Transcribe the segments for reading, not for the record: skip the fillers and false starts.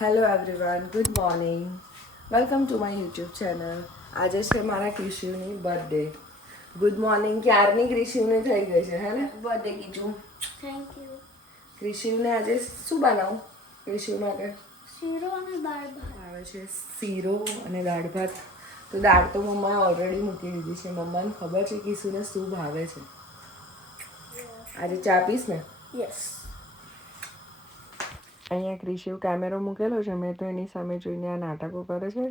Hello everyone, good morning. Welcome to my YouTube channel. આજે છે મારા ક્રિશિવની બર્થડે. ગુડ મોર્નિંગ ક્યારની ક્રિશિવને થઈ ગઈ છે હે ને બર્થડે કીધું. Thank you. ક્રિશિવને આજે શું બનાવું ક્રિશિવ માટે? શીરો અને દાળ ભાત. આવે છે શીરો અને દાળ ભાત. તો દાળ તો મમ્માએ ઓલરેડી મૂકી દીધી છે. મમ્માને ખબર છે કિશુને શું ભાવે છે. આજે ચા પીશ ને? યસ. અહીંયા ક્રિશિવ કેમેરો મૂકેલો છે. મેં તો એની સામે જોઈને આ નાટકો કરે છે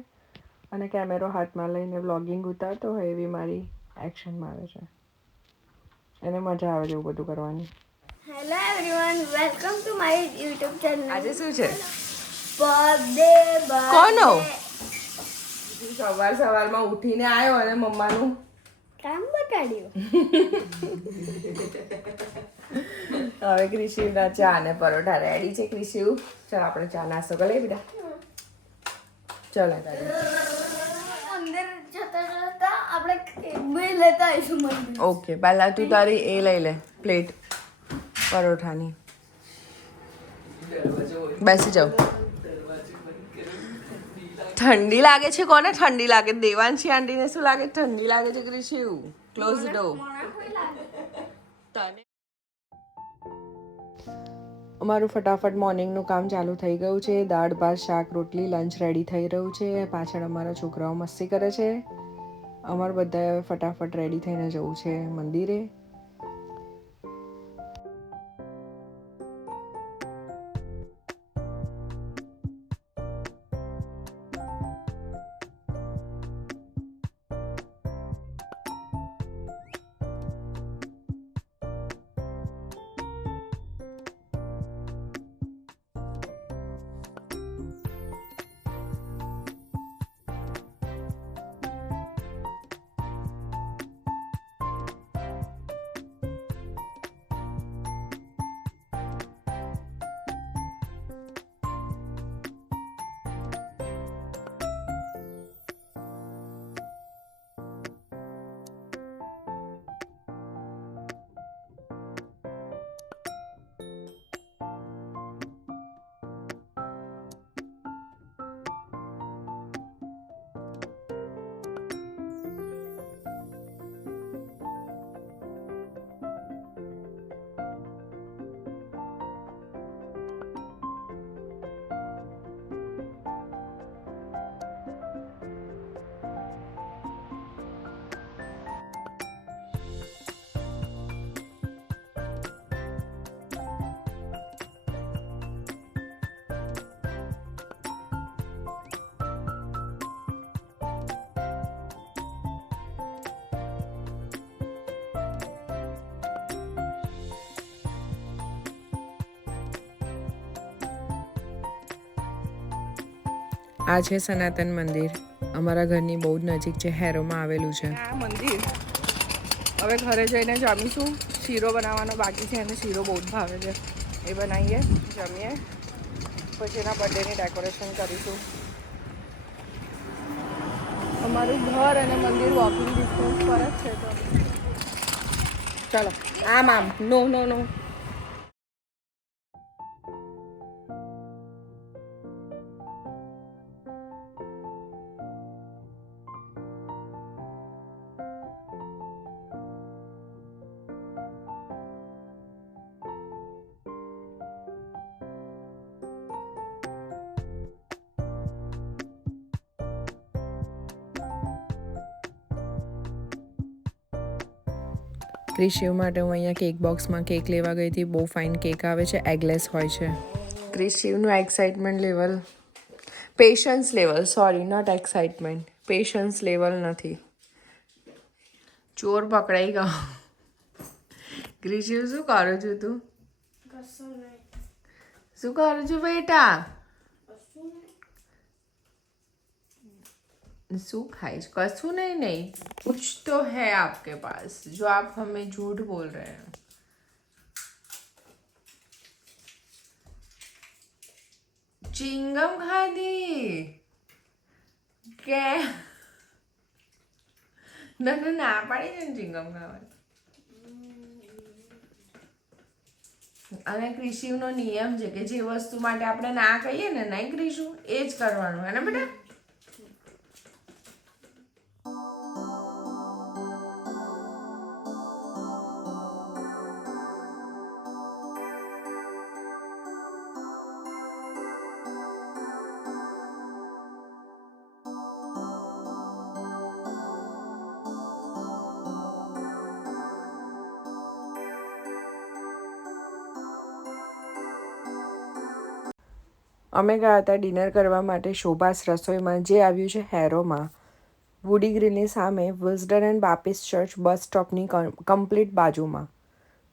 અને કેમેરો હાથમાં લઈને વ્લોગિંગ ઉતારતો હોય એવી મારી એક્શનમાં આવે છે. એને મજા આવે છે એવું બધું કરવાની. Hello everyone, welcome to my YouTube channel. આજે શું છે? બર્થડે. કોનો? સવારમાં ઉઠીને આવ્યો અને મમ્માનું કામ બતાડ્યું. હવે ક્રિશિવના ચા અને પરોઠા રેડી છે. ક્રિશિવ, ચાલ આપણે ચા નાસ્તો કરી લઈએ બેટા. ચાલ અંદર જતા જતા આપણે કેક બી લેતા આવીશું મંદિર. ઓકે, પહેલા તું તારી એ લઈ લે પ્લેટ પરોઠાની. બેસી જાઓ. ઠંડી લાગે છે. કોને ઠંડી લાગે? દેવાંશી આંટીને શું લાગે? ઠંડી લાગે છે ક્રિશિવ. Close the door. તને અમારું ફટાફટ મોર્નિંગનું કામ ચાલુ થઈ ગયું છે. દાળ ભાત શાક રોટલી લંચ રેડી થઈ રહ્યું છે. પાછળ અમારા છોકરાઓ મસ્તી કરે છે. અમારે બધાએ ફટાફટ રેડી થઈને જવું છે મંદિરે. આ છે સનાતન મંદિર. અમારા ઘરની બહુ જ નજીક છે. હેરોમાં આવેલું છે આ મંદિર. હવે ઘરે જઈને જમીશું. શીરો બનાવવાનો બાકી છે અને શીરો બહુ જ ભાવે છે. એ બનાવીએ, જમીએ, પછી એના બર્થડેની ડેકોરેશન કરીશું. અમારું ઘર અને મંદિર વોકિંગ ડિસ્ટન્સ પર જ છે. તો ચાલો આમ નો નો નો. ક્રિશિવ માટે હું અહીંયા કેક બોક્સમાં કેક લેવા ગઈ હતી. બહુ ફાઇન કેક આવે છે. એગલેસ હોય છે. ક્રિશિવનું excitement level, patience level, sorry not excitement, patience level નથી. ચોર પકડાઈ ગયો. ક્રિશિવ શું કરું છું તું? શું કરું છું બેટા? શું ખાइश? कसूँ नहीं नहीं, कुछ तो है आपके पास जो आप हमें झूठ बोल रहे हैं. चिंगम खाधी કે ના પાડી છે ને ચિંગમ ખાવાની. અને ક્રિશિવનો નિયમ છે કે જે વસ્તુ માટે આપણે ના કહીએ ને નહીં ક્રિશુ એ જ કરવાનું હે ને બેટા. અમે ગયા હતા ડિનર કરવા માટે શોભાસ રસોઈમાં, જે આવ્યું છે હેરોમાં. વુડી ગ્રીલની સામે Wisden and Baptist church bus સ્ટોપની કમ્પ્લીટ બાજુમાં.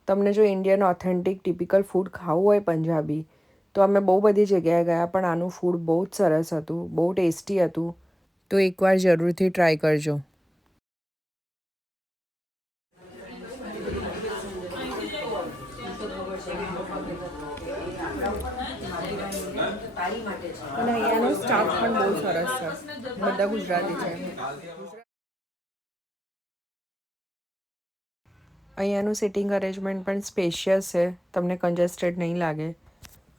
તમને જો ઇન્ડિયન ઓથેન્ટિક ટિપિકલ ફૂડ ખાવું હોય પંજાબી, તો અમે બહુ બધી જગ્યાએ ગયા, પણ આનું ફૂડ બહુ જ સરસ હતું, બહુ ટેસ્ટી હતું. તો એકવાર જરૂરથી ટ્રાય કરજો. અને અહીંયાનો સ્ટાફ પણ બહુ સરસ છે, બધા ગુજરાતી છે. અહીંયાનું સિટિંગ અરેન્જમેન્ટ પણ સ્પેશિયસ છે, તમને કન્જેસ્ટેડ નહીં લાગે.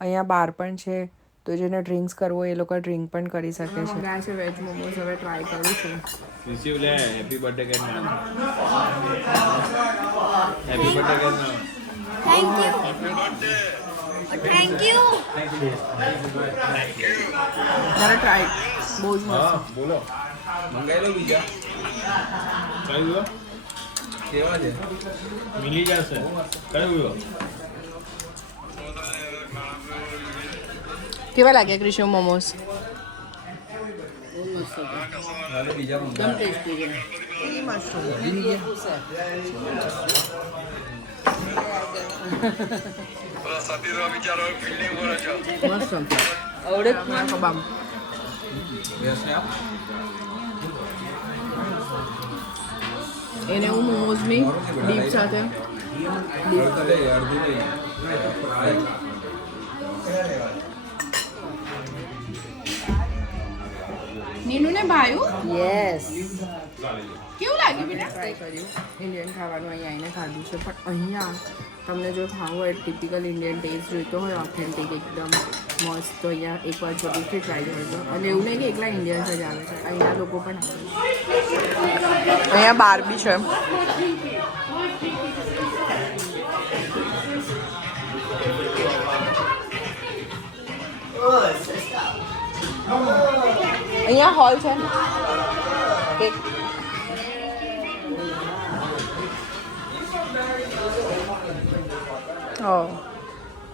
અહીંયા બાર પણ છે, તો જેને ડ્રિંક્સ કરવો એ લોકો ડ્રિંક પણ કરી શકે છે. ગયા છે વેજ મોમોઝ, હવે ટ્રાય કરું છું. હેપી બર્થડે કે હેપી બર્થડે કે થેન્ક યુ. Thank you. જરા ટ્રાય, બહુ જ મસ્ત. બોલો મંગાઈ લો બીજા. કયું કેવા છે? મિલી જશે. કયું કેવા લાગ્યા ક્રિશુ મોમોસ? બીજા આવડે કબાબ. એને હું મોમોઝની ડીપ સાથે નીનુ ને ભાયું. યસ. કેવું લાગ્યું બેટા? ટ્રાય કર્યું ઇન્ડિયન ખાવાનું, અહીંયા આવીને ખાધું છે, પણ અહીંયા તમને જો ખાવું હોય ટિપિકલ ઇન્ડિયન ટેસ્ટ જોઈતો હોય ઓથેન્ટિક એકદમ મસ્ત, તો અહીંયા એકવાર જરૂરથી ટ્રાય કરજો. અને એવું નહીં કે એકલા ઇન્ડિયન્સ જ આવે છે, અહીંયા લોકો પણ આવે છે. અહીંયા બાર બી છે. અહીંયા હોલ છે એક.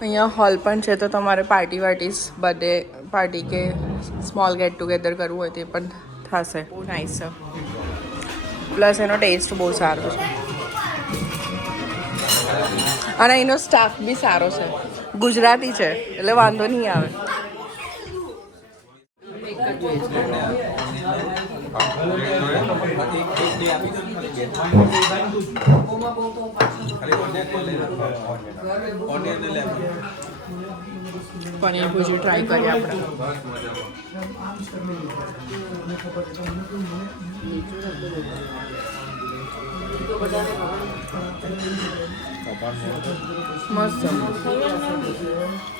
અહીંયા હોલ પણ છે, તો તમારે પાર્ટી વાર્ટીસ, બર્થડે પાર્ટી કે સ્મોલ ગેટ ટુગેધર કરવું હોય તે પણ થશે. બહુ નાઇસ છે, પ્લસ એનો ટેસ્ટ બહુ સારો છે. અને એનો સ્ટાફ બી સારો છે, ગુજરાતી છે, એટલે વાંધો નહીં આવે. પનીર ભુજી ટ્રાય કરીએ આપણે. મસ્ત,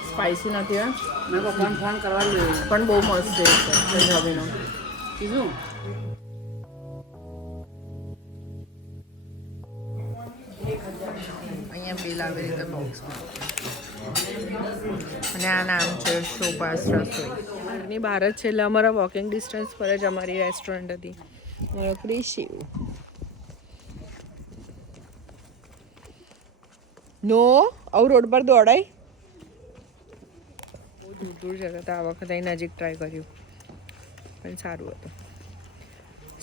સ્પાઈસી નથી હે. મેં પપ્પાને ફોન કરવાનું, પણ બહુ મસ્ત છે પંજાબીનો. કીધું અહીંયા બિલ આવી રીતે બોક્સમાં. અને આ નામ છે શોભાસ રસોઈ. ઘરની બહાર જ છે, એટલે અમારા વોકિંગ ડિસ્ટન્સ પર જ અમારી રેસ્ટોરન્ટ હતી. મારો ક્રિશિવ. નો આવું રોડ પર દોડાય. બહુ દૂર દૂર જતા હતા, આ વખતે અહીં નજીક ટ્રાય કર્યું, પણ સારું હતું.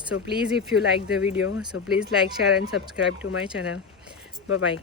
So please, if you like the video, so please like, share and subscribe to my channel. Bye bye.